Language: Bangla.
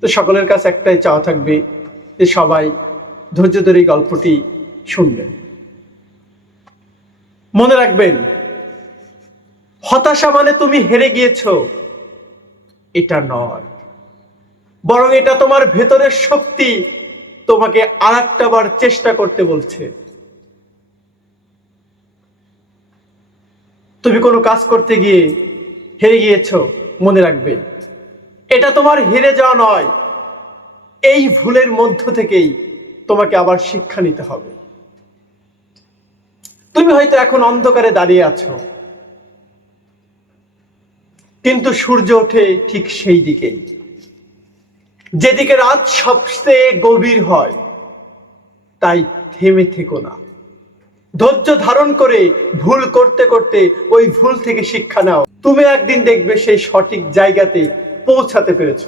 তো সকলের কাছে একটাই চাওয়া থাকবে যে সবাই ধৈর্য ধরে গল্পটি শুনবেন। মনে রাখবেন, হতাশা মানে তুমি হেরে গিয়েছো, এটা নয়। বরং এটা তোমার ভেতরের শক্তি তোমাকে আর বার চেষ্টা করতে বলছে। তুমি কোনো কাজ করতে গিয়ে হেরে গিয়েছ, মনে রাখবে। এটা তোমার হেরে যাওয়া নয়। এই ভুলের মধ্য থেকেই তোমাকে আবার শিক্ষা নিতে হবে। তুমি হয়তো এখন অন্ধকারে দাঁড়িয়ে আছো। কিন্তু সূর্য ওঠে ঠিক সেই দিকেই। যেদিকে রাত সবচেয়ে গভীর হয়, তাই থেমে থেকো না। ধৈর্য ধারণ করে ভুল করতে করতে ওই ভুল থেকে শিক্ষা নাও। তুমি একদিন দেখবে সেই সঠিক জায়গাতে পৌঁছাতে পেরেছ।